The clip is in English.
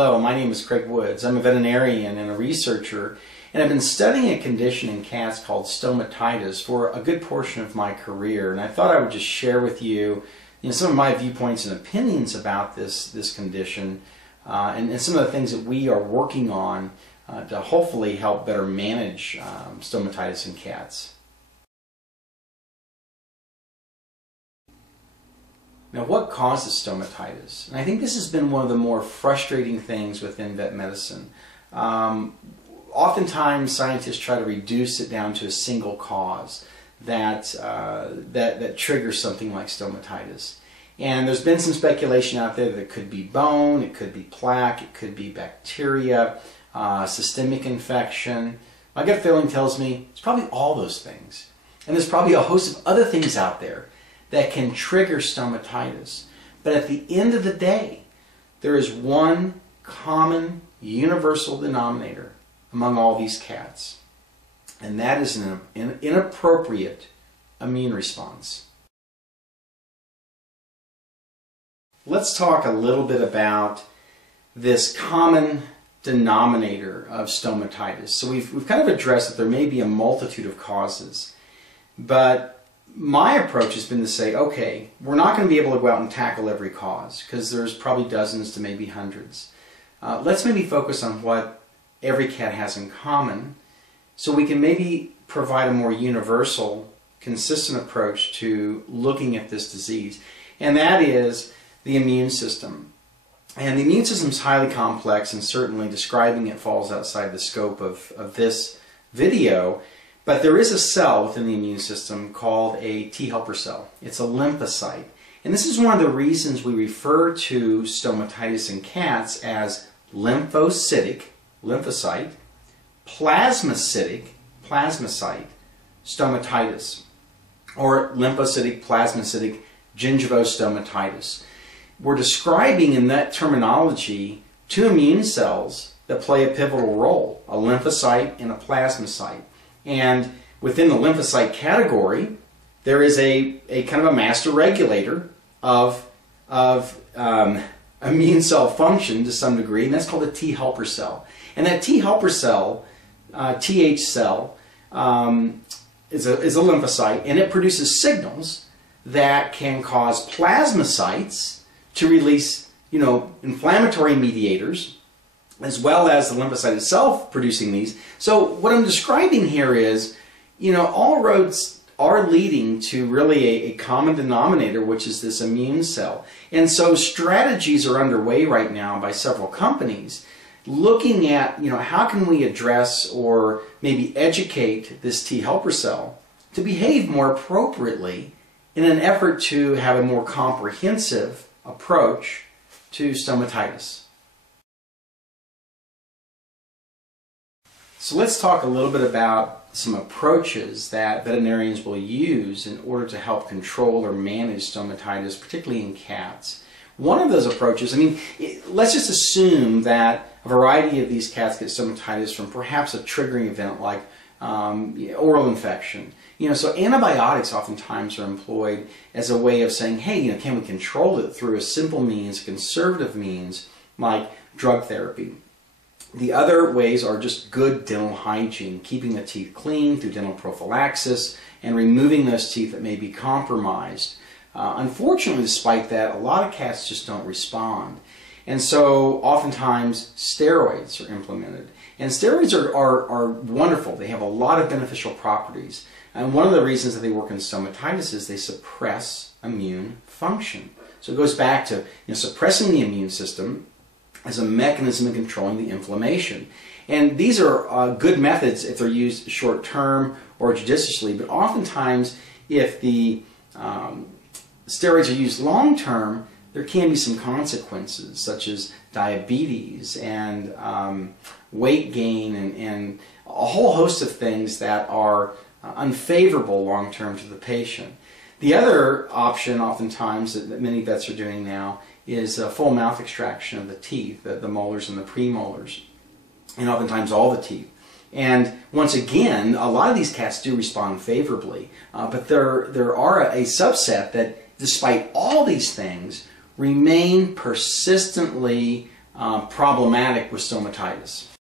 Hello, my name is Craig Woods. I'm a veterinarian and a researcher, and I've been studying a condition in cats called stomatitis for a good portion of my career. And I thought I would just share with you, some of my viewpoints and opinions about this condition, and some of the things that we are working on to hopefully help better manage stomatitis in cats. Now, what causes stomatitis? And I think this has been one of the more frustrating things within vet medicine. Oftentimes, scientists try to reduce it down to a single cause that triggers something like stomatitis. And there's been some speculation out there that it could be bone, it could be plaque, it could be bacteria, systemic infection. My gut feeling tells me it's probably all those things. And there's probably a host of other things out there that can trigger stomatitis. But at the end of the day, there is one common universal denominator among all these cats, and that is an inappropriate immune response. Let's talk a little bit about this common denominator of stomatitis. So we've kind of addressed that there may be a multitude of causes, but my approach has been to say, okay, we're not going to be able to go out and tackle every cause because there's probably dozens to maybe hundreds. Let's maybe focus on what every cat has in common so we can maybe provide a more universal, consistent approach to looking at this disease. And that is the immune system. And the immune system is highly complex, and certainly describing it falls outside the scope of this video. But there is a cell within the immune system called a T helper cell. It's a lymphocyte. And this is one of the reasons we refer to stomatitis in cats as lymphocyte, plasmacyte, stomatitis, or lymphocytic plasmacytic gingivostomatitis. We're describing in that terminology two immune cells that play a pivotal role, a lymphocyte and a plasmacyte. And within the lymphocyte category, there is a kind of a master regulator of immune cell function to some degree, and that's called a T helper cell. And that T helper cell, TH cell, is a lymphocyte, and it produces signals that can cause plasmacytes to release, inflammatory mediators, as well as the lymphocyte itself producing these. So what I'm describing here is, all roads are leading to really a common denominator, which is this immune cell. And so strategies are underway right now by several companies looking at, how can we address or maybe educate this T helper cell to behave more appropriately in an effort to have a more comprehensive approach to stomatitis. So let's talk a little bit about some approaches that veterinarians will use in order to help control or manage stomatitis, particularly in cats. One of those approaches, let's just assume that a variety of these cats get stomatitis from perhaps a triggering event like oral infection. So antibiotics oftentimes are employed as a way of saying, hey, can we control it through a simple means, a conservative means like drug therapy. The other ways are just good dental hygiene, keeping the teeth clean through dental prophylaxis and removing those teeth that may be compromised. Unfortunately, despite that, a lot of cats just don't respond. And so oftentimes steroids are implemented. And steroids are wonderful. They have a lot of beneficial properties. And one of the reasons that they work in stomatitis is they suppress immune function. So it goes back to suppressing the immune system as a mechanism in controlling the inflammation. And these are good methods if they're used short-term or judiciously, but oftentimes if the steroids are used long-term, there can be some consequences such as diabetes and weight gain and a whole host of things that are unfavorable long-term to the patient. The other option oftentimes that many vets are doing now is a full mouth extraction of the teeth, the molars and the premolars, and oftentimes all the teeth. And once again, a lot of these cats do respond favorably, but there are a subset that, despite all these things, remain persistently problematic with stomatitis.